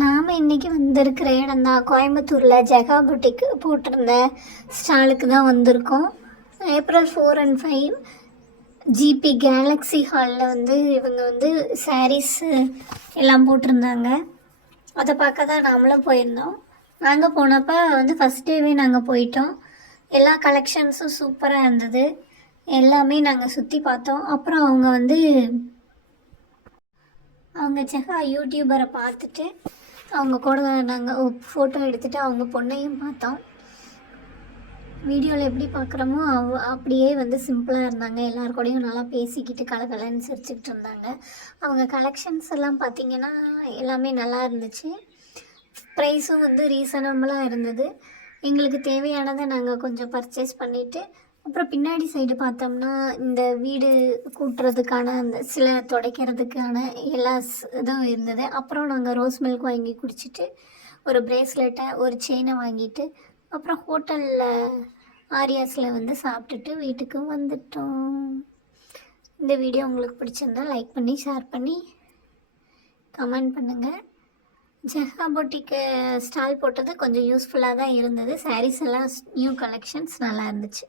நாம் இன்றைக்கி வந்திருக்கிற இடம் தான் கோயம்புத்தூரில் ஜெகா புட்டிக்கு போட்டிருந்த ஸ்டாலுக்கு தான் வந்திருக்கோம். April 4 and 5 ஜிபி கேலக்ஸி ஹாலில் இவங்க சாரீஸு எல்லாம் போட்டிருந்தாங்க. அதை பார்க்க தான் நாமளும் போயிருந்தோம். நாங்கள் போனப்போ ஃபஸ்ட் டேவே நாங்கள் போயிட்டோம். எல்லா கலெக்ஷன்ஸும் சூப்பராக இருந்தது. எல்லாமே நாங்கள் சுற்றி பார்த்தோம். அப்புறம் அவங்க ஜெகா யூடியூபரை பார்த்துட்டு அவங்க கூட நாங்கள் ஃபோட்டோ எடுத்துகிட்டு அவங்க பொண்ணையும் பார்த்தோம். வீடியோவில் எப்படி பார்க்குறோமோ அப்படியே சிம்பிளாக இருந்தாங்க. எல்லாருக்கூடையும் நல்லா பேசிக்கிட்டு கலகலன்னு சிரிச்சுக்கிட்டு இருந்தாங்க. அவங்க கலெக்ஷன்ஸ் எல்லாம் பார்த்திங்கன்னா எல்லாமே நல்லா இருந்துச்சு. ப்ரைஸும் ரீசனபிளாக இருந்தது. எங்களுக்கு தேவையானதை நாங்கள் கொஞ்சம் பர்ச்சேஸ் பண்ணிவிட்டு அப்புறம் பின்னாடி சைடு பார்த்தோம்னா இந்த வீடு கூட்டுறதுக்கான அந்த சில துடைக்கிறதுக்கான எல்லா இதுவும் இருந்தது. அப்புறம் நாங்கள் ரோஸ் மில்க் வாங்கி குடிச்சிட்டு ஒரு ப்ரேஸ்லெட்டை ஒரு செயினை வாங்கிட்டு அப்புறம் ஹோட்டலில் ஆரியாஸில் சாப்பிட்டுட்டு வீட்டுக்கு வந்துட்டோம். இந்த வீடியோ உங்களுக்கு பிடிச்சிருந்தால் லைக் பண்ணி ஷேர் பண்ணி கமெண்ட் பண்ணுங்கள். ஜெகா புட்டிக்கு ஸ்டால் போட்டது கொஞ்சம் யூஸ்ஃபுல்லாக தான் இருந்தது. சாரீஸ் எல்லாம் நியூ கலெக்ஷன்ஸ் நல்லா இருந்துச்சு.